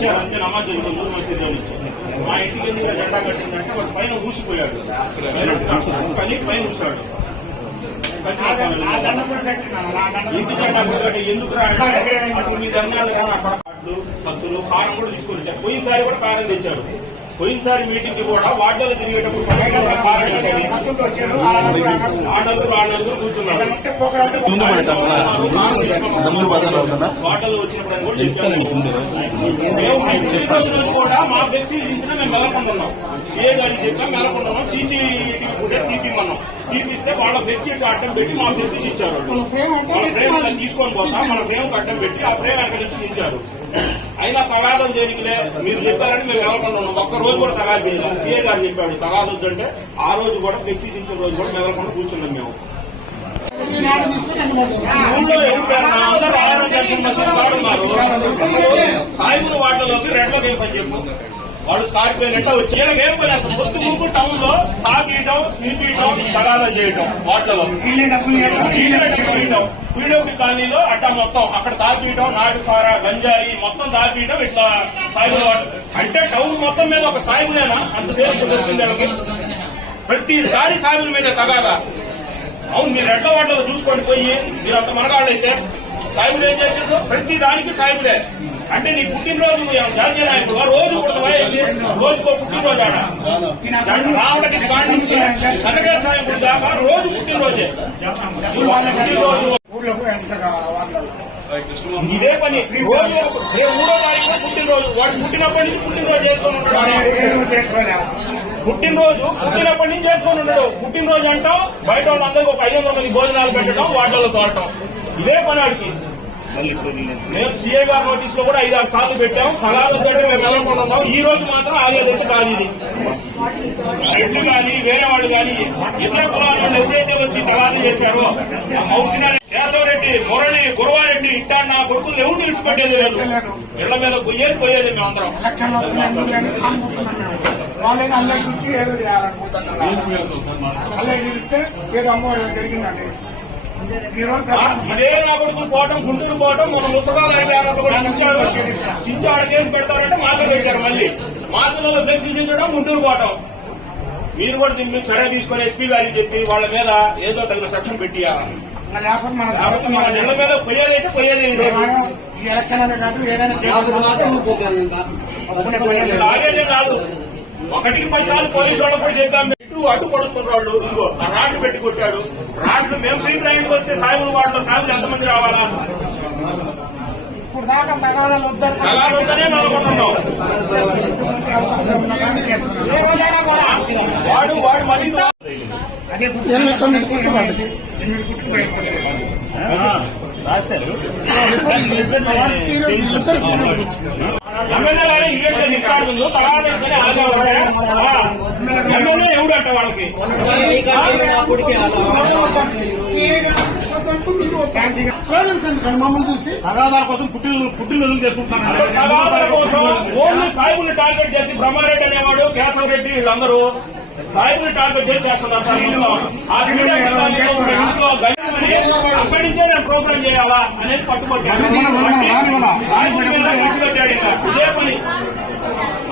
వచ్చారు అంతే నమాజ్ జరుగుతుంది మసీదులో నుంచి. మా ఇంటికి ఎందుకు జెండా కట్టిందంటే వాడు పైన ఊసిపోయాడు. పని పైన ఊసాడు. ఇంటి జెండా ఒకటి ఎందుకు రాడు అసలు మీ ధర్నాలు కానీ అక్కడ భక్తులు కారం కూడా తీసుకొని వచ్చారు. పోయినసారి కూడా కారం తెచ్చారు. పోయినసారి మీటింగ్కి కూడా వార్డులో తిరిగేటప్పుడు వాటలు వచ్చినప్పుడు కూడా చెప్పాను మా ఫ్లెక్సీ ఇచ్చిన మేము మెలకొంటున్నాం ఏ గారికి చెప్పాం మెలకొంటున్నాం సీసీటీవీ కూడా తీపిమన్నాం తీపిస్తే వాళ్ళ ఫ్లెక్సీ అడ్డం పెట్టి మా ఫ్లెక్సీ ఇచ్చారు. మన ఫ్రేమ్ తీసుకొని పోతాం. మన ఫ్రేమ్ అడ్డం పెట్టి ఆ ఫ్రేమ్ అక్కడి నుంచి ఇచ్చారు. అయినా తగాదం దేనికిలే? మీరు చెప్పారని మేము వెళ్ళకుండా ఒక్క రోజు కూడా తగాదు చేయలేదు. సీఏ గారు చెప్పాడు తగాదు వద్దంటే ఆ రోజు కూడా ఫ్లెక్సీ దించిన రోజు కూడా వెళ్ళకుండా కూర్చున్నాం మేము. ఈనాడు తీసుకుని అందుబాటులో. ఊళ్ళో వాటిలోకి రెడ్లోకి ఏం చెప్పు. వాళ్ళు స్కార్పియో గంట వచ్చి ఏం పని అసలు టౌన్లో తాగీయటం తినిపించడం తగాదా చేయటం. వాటిలో. పీడబ్ల్యూ కాలనీలో అట్టా మొత్తం. అక్కడ తాగీయటం నాటు సారా గంజాయి మొత్తం తాగీయటం ఇట్లా వాటి అంటే టౌన్ మొత్తం మీద ఒక సాయిబులేనా అంత తేలిక దొరికింది వాళ్ళకి ప్రతిసారి సాయిబుల మీద తగాదా. అవును మీరు ఎట్ల వాటిలో చూసుకోండి పోయి మీరు అంత మనగాళ్ళు అయితే సాయిబులు ఏం చేసిండ్రు ప్రతి దానికి సాయిబులే అంటే నీ పుట్టినరోజు నాయకుడు రోజు? రోజుకో పుట్టినరోజు ఆడ. రావడానికి స్టాండ్ నుంచి కనక సాయకుడు దాకా రోజు పుట్టినరోజే. ఇదే పని. రోజు ఏ మూడో తారీఖు పుట్టినరోజు. వాడు పుట్టినప్పటి నుంచి పుట్టినరోజు చేసుకొని ఉంటాడు ఏ రోజు చేసుకోలేము. పుట్టినరోజు పుట్టినప్పటి నుంచి చేసుకొని ఉన్నాడు. పుట్టినరోజు అంటాం బయట వాళ్ళందరికీ ఒక ఐదు వందల మంది భోజనాలు పెట్టడం వాటిల్లో తోడటం ఇదే పని ఆడికి. మేము సీఏ గారి నోటీస్లో కూడా ఐదు ఆరు సార్లు పెట్టాం ఫలాలతో మేము వెళ్ళనుకుంటున్నాం ఈ రోజు మాత్రం ఆగేదైతే కాదు ఇది. రెడ్డి కానీ వేరే వాళ్ళు కానీ ఇతర కులాల వాళ్ళు ఎవరైతే వచ్చి తలాలు చేశారో మౌసిన కేశవరెడ్డి మురళి గురవారెడ్డి ఇట్టా నా కొడుకులు ఎవరు విడిచిపెట్టేది లేదు. ఇళ్ళ మీద పోయేది పోయేది మేమందరం. వాళ్ళేదో అల్లరి చుట్టి ఏదో చేయాలనుకుంటున్నారు. అల్లరి తిరిగితే ఏదో అమ్మో జరిగిందండి. ఇదే నా కొడుకులు పోవటం గుంటూరు పోవటం మన ముసగాలు కూడా చించాడు. చించాడు కేసు పెడతారంటే మాటలు తెచ్చారు మళ్ళీ. మాటలలో దర్శించడం గుంటూరు పోవటం. మీరు కూడా దీని మీద చర్య తీసుకొని ఎస్పీ గారికి చెప్పి వాళ్ళ మీద ఏదో తగిన సెక్షన్ పెట్టియాలి మన ఇళ్ళ మీద పోయేదైతే పోయేది కాదు కాదు. ఒకటికి పది సార్లు పోలీసు వాళ్ళకు కూడా చెప్పాం. ఇటు అడ్డు పడుతున్న వాళ్ళు ఆ రాడ్లు పెట్టి కొట్టాడు రాడ్లు మేము ప్రీ ట్రైన్ వస్తే సాగులు వాటిలో సాగులు ఎంతమంది రావాలా. వాడు వాడు. రాశారు ఎమ్మెల్యే గారే ఇరిగేషన్ ఇస్తాడు తర్వాత ఎమ్మెల్యే ఎవడు అంట వాళ్ళకి స్లోగన్స్ ఎందుకండి మమ్మల్ని చూసి తగాదాల కోసం పుట్టిన పుట్టిన చేసుకుంటున్నాను తగాదాల కోసం ఓన్లీ సాయిబుల్ని టార్గెట్ చేసి బ్రహ్మారెడ్డి అనేవాడు కేశవ్ రెడ్డి వీళ్ళందరూ సాయిబుల్ని టార్గెట్ చేసి చేస్తున్నారు సార్. ఆ అక్కడి నుంచే నేను ప్రోగ్రామ్ చేయాలా అనేది పట్టుబట్టాను సాయిబుల్ మీద కేసు పెట్టాడు ఇంకా. ఇదే పని.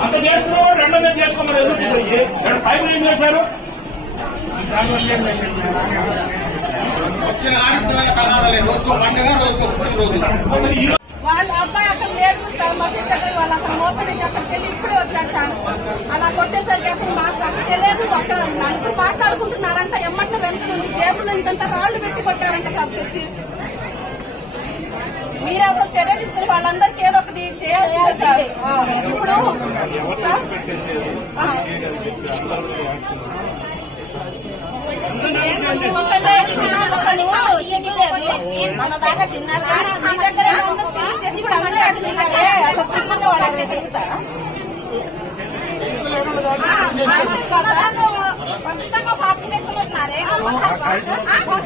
అంత చేసుకున్నాడు రెండో మీద చేసుకోమని ఎందుకు ఇప్పుడు ఏ- ఇక్కడ సాయిబుల్ ఏం చేశారు? అసలు ఈ వాళ్ళ అబ్బాయి అక్కడ లేడు మసీద్ దగ్గర వాళ్ళు అక్కడ మోపడి అక్కడికి వెళ్ళి ఇప్పుడే వచ్చాడు సార్ అలా కొట్టేసరికి అసలు మాకు అక్కడ తెలియదు ఒక నలుగురు మాట్లాడుకుంటున్నారంట ఎమ్మట వెళ్తుంది జేబులో ఇంతంత రాళ్ళు పెట్టి కొట్టారంట కాబట్టి. మీరు అసలు చర్య తీసుకుని వాళ్ళందరికీ ఏదో ఒకటి చేయాలి. సార్ ఇప్పుడు మన దాకా తిన్నారు మీ దగ్గర tả.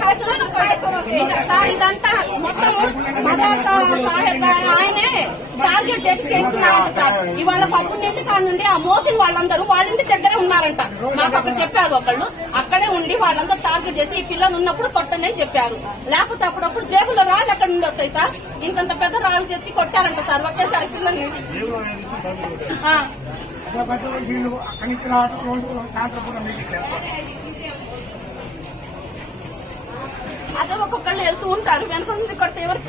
ఖచ్చితంగా ఇదంతా మొత్తం సాహెబ్ ఆయనే టార్గెట్ చేసి చేస్తున్నారంట సార్ ఇవాళ పదకొండింటి కాడ నుండి ఆ మోసిన వాళ్ళందరూ వాళ్ళ ఇంటి దగ్గరే ఉన్నారంట నాకు అక్కడ చెప్పారు ఒకళ్ళు అక్కడే ఉండి వాళ్ళందరూ టార్గెట్ చేసి ఈ పిల్లలు ఉన్నప్పుడు కొట్టండి అని చెప్పారు లేకపోతే అప్పుడప్పుడు జేబులో రాళ్ళు ఎక్కడ నుండి వస్తాయి సార్ ఇంతంత పెద్ద రాళ్ళు తెచ్చి కొట్టారంట సార్ ఒకేసారి పిల్లల్ని ఆ. వీళ్ళు అక్కడి నుంచి రావడం రోజు సాయంత్రం పూట మీటింగ్ అదే ఒక్కొక్కళ్ళు వెళ్తూ ఉంటారు వెనుక నుండి కొడితే ఎవరికి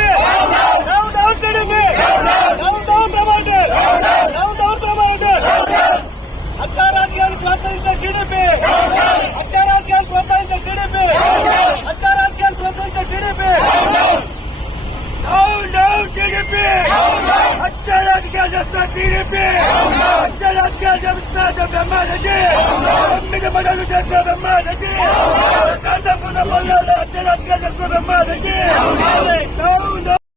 టీడీపీ! హత్య రాజకీయాలు చేస్తున్న బ్రహ్మారెడ్డి! తొమ్మిది మండలు చేస్తున్న బ్రహ్మారెడ్డి! శాంతపూర్ణ పల్లెల్లో హత్య రాజకీయాలు చేస్తున్న బ్రహ్మారెడ్డి! Down down!